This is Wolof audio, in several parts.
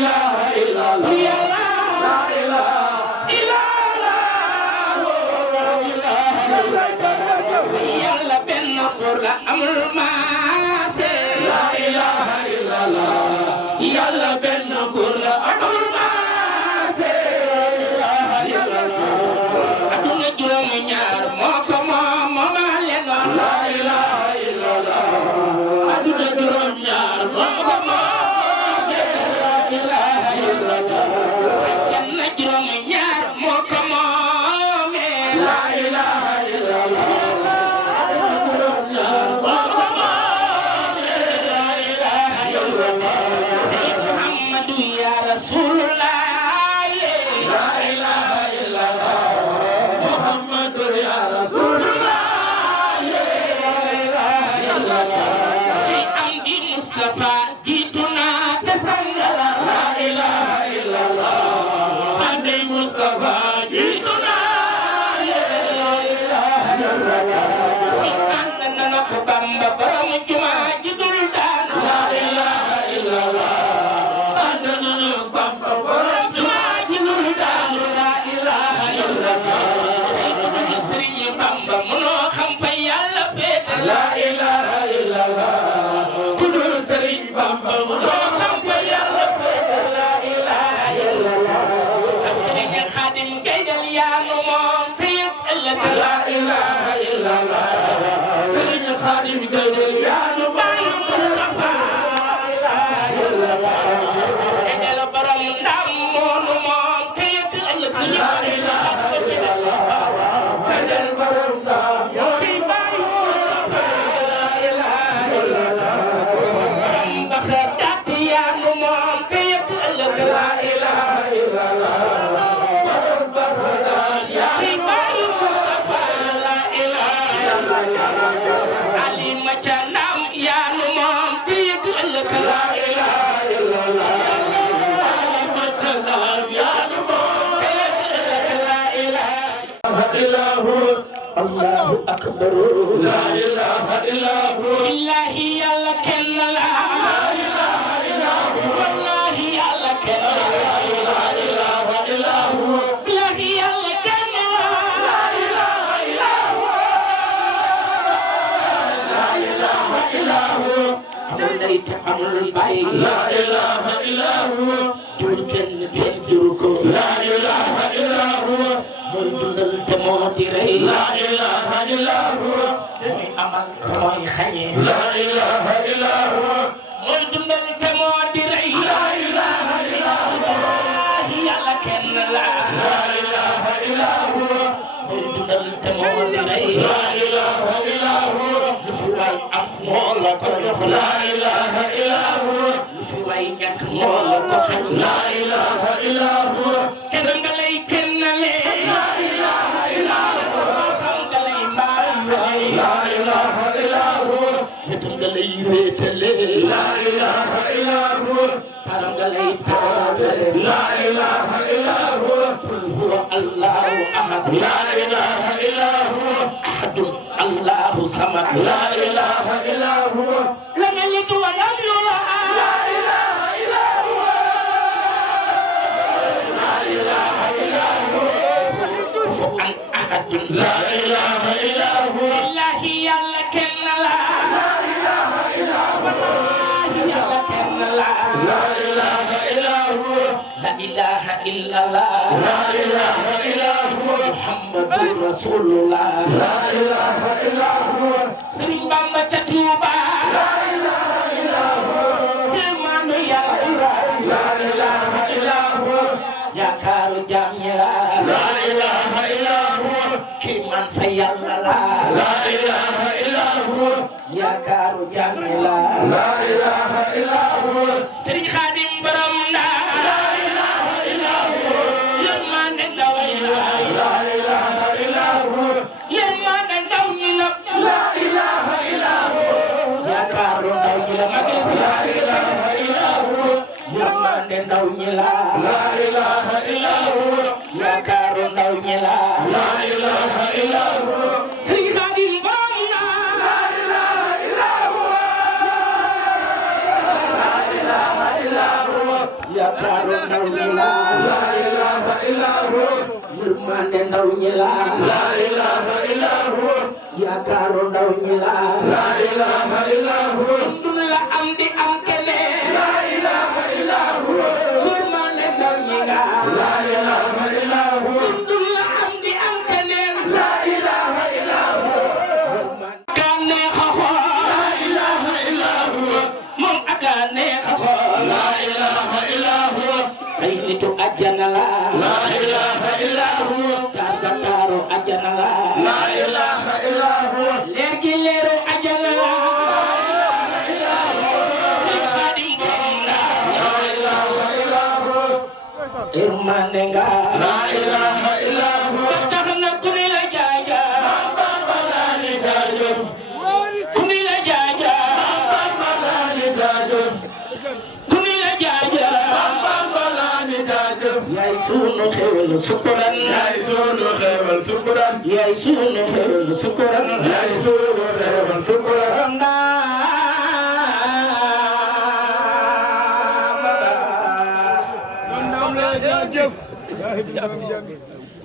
ilaha illallah yàlla la ilaha illallah yàlla benn tur la amul maase la ilaha illallah yàlla benn tur la amul maase la ilaha illallah aduna juróom ñaar moo ko moom mooma leen la ilaha illallah aduna juróom ñaar moo ko moom la ilaha illallah janna juróom ñaar moo ko moom la ilaha illallah Rasulullah la ilaha illallah Muhammadu ya Rasulullah la ilaha illallah ci am di Mustafa jiitu na te sangala la ilaha illallah am di Mustafa jiitu na la ilaha illallah ànd na ko Bamba borom jumaa ji dul daan la ilaha illallah la ilaha illallah kudul Serigne Bamba mu loo xam ko yàlla féete la ilaha illallah Serigne Khadim Gaydel yaa nu moom te yëpp ëllëg la ilaha illallah Serigne Khadim Gaydel yaa nu moom Mustafa la ilaha illallah Gaydel borom ndam moo nu moom te yëpp ëllëg la ilaha illallah Gaydel borom ndam Allahu akbar la ilaha illa hu billahi yàlla kenn la ilaha illa hu wallahi yàlla kenn la ilaha illa hu billahi yàlla kenn la ilaha illa hu la ilaha illa hu amul ndey te amul baay la ilaha illa hu jur kenn kenn juru ko la ilaha illa hu mooy dundal te moo di rey la ilaha illa hu mooy amal te mooy xañe la ilaha illa hu mooy dundal te moo di rey la ilaha illa hu yàlla kenn la ilaha illa hu mooy dundal te moo di rey la ilaha illa hu lu fi waay am moo la ko jox la ilaha illa hu lu fi waay ñàkk moo la ko xañ la ilaha illa hu kenn nga lay kennale la ilaha illa hu xam nga lay mbaay la ilaha illa hu wetam nga lay wéetale la ilaha illa hu taram nga lay taale la ilaha illa hu qul huwa allahu ahad la ilaha illa hu ahadun allahu samad la ilaha illa hu lam yalid wa lam yulad la ilaha illa hu la ilaha illa hu kufuwan ahad la ilaha illa hu billahi yàlla kenn la ilaha illa hu yàlla kenn la ilaha illa hu la ilaha illa allah la ilaha illa hu muhammadur rasulullah la ilaha illa hu Serigne Bamba ca Touba la ilaha illa hu jemaanu yàlla la ilaha illa hu yaakaaru jaam ñi la ilaha illa hu kii man fa yàlla la ilaha illa hu yaakaaru jaam ñi la ilaha illa hu Serigne Khadim borom ndaa la ilaha illa hu yërmande ndaw ñi la ilaha illa hu yërmande ndaw ñi la ilaha illa hu yaakaaru ndaw ñi la magal la ilaha illa hu yërmande ndaw ñi la ilaha illa hu yaakaaru ndaw ñi la ilaha illa hu Serigne Khadim borom ndaa la ilaha illa hu yaakaaru ndaw ñi la ilaha illa hu yërmande ndaw ñi la ilaha illa hu yaakaaru ndaw ñi la ilaha illa hu dul la am di am keneen la ilaha illa hu yërmande ndaw ñi la ilaha illa hu dul la am di am keneen la ilaha illa hu kan neexa xool la ilaha illa hu moom aka neexa xool la ilaha illa hu ay nitu àjjana la ilaha illa hu taaru àjjana la ilaha illa hu leer gi leeru àjjana la ilaha illa hu Sëñ Xaadim borom la ilaha illa hu irmande nga la ilaha illa hu tax na ku ni la jaaja baba la ni jaaja ku ni la jaaja baba la ni jaaja ku ni la jaaja baba la ni jaaja yaay sunu xewal sukuran yaay sunu xewal sukuran yaay sunu xewal sukuran yaay sunu xewal sukuran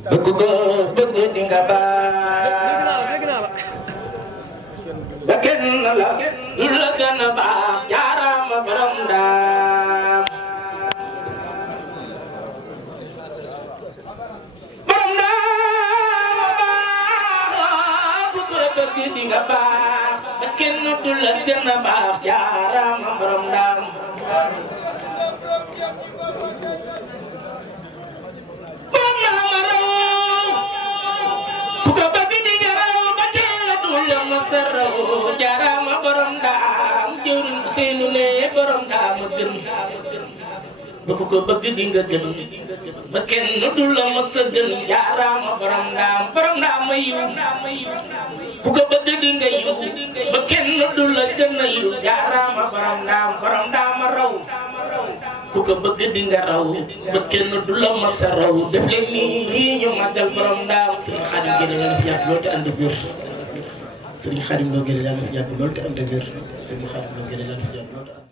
bëgg ko bëgg di nga baax ba kenn la du la gën a baax jaaraama borom daam borom daam a baax bëgg ko bëgg di nga baax ba kenn du la gën a baax jaaraama borom daam jaaraama borom daam jëwriñ seenu ne borom daam a gën ba ku ko bëgg di nga gën ba kenn du la mës a gën jaaraama borom daam a yiw ku ko bëgg di nga yiw ba kenn du la gën a yiw jaaraama borom daam a raw ku ko bëgg di nga raw ba kenn du la mës a raw def leen nii ñu màggal borom daam seen xarit gi da fi yàgg loolu te ànd wér Sëriñ Xaadim Lo Guèye yàlla na fi yàgg lool te ànd ak wér Sëriñ Xaadim Lo Guèye yàlla na fi yàgg lool te ànd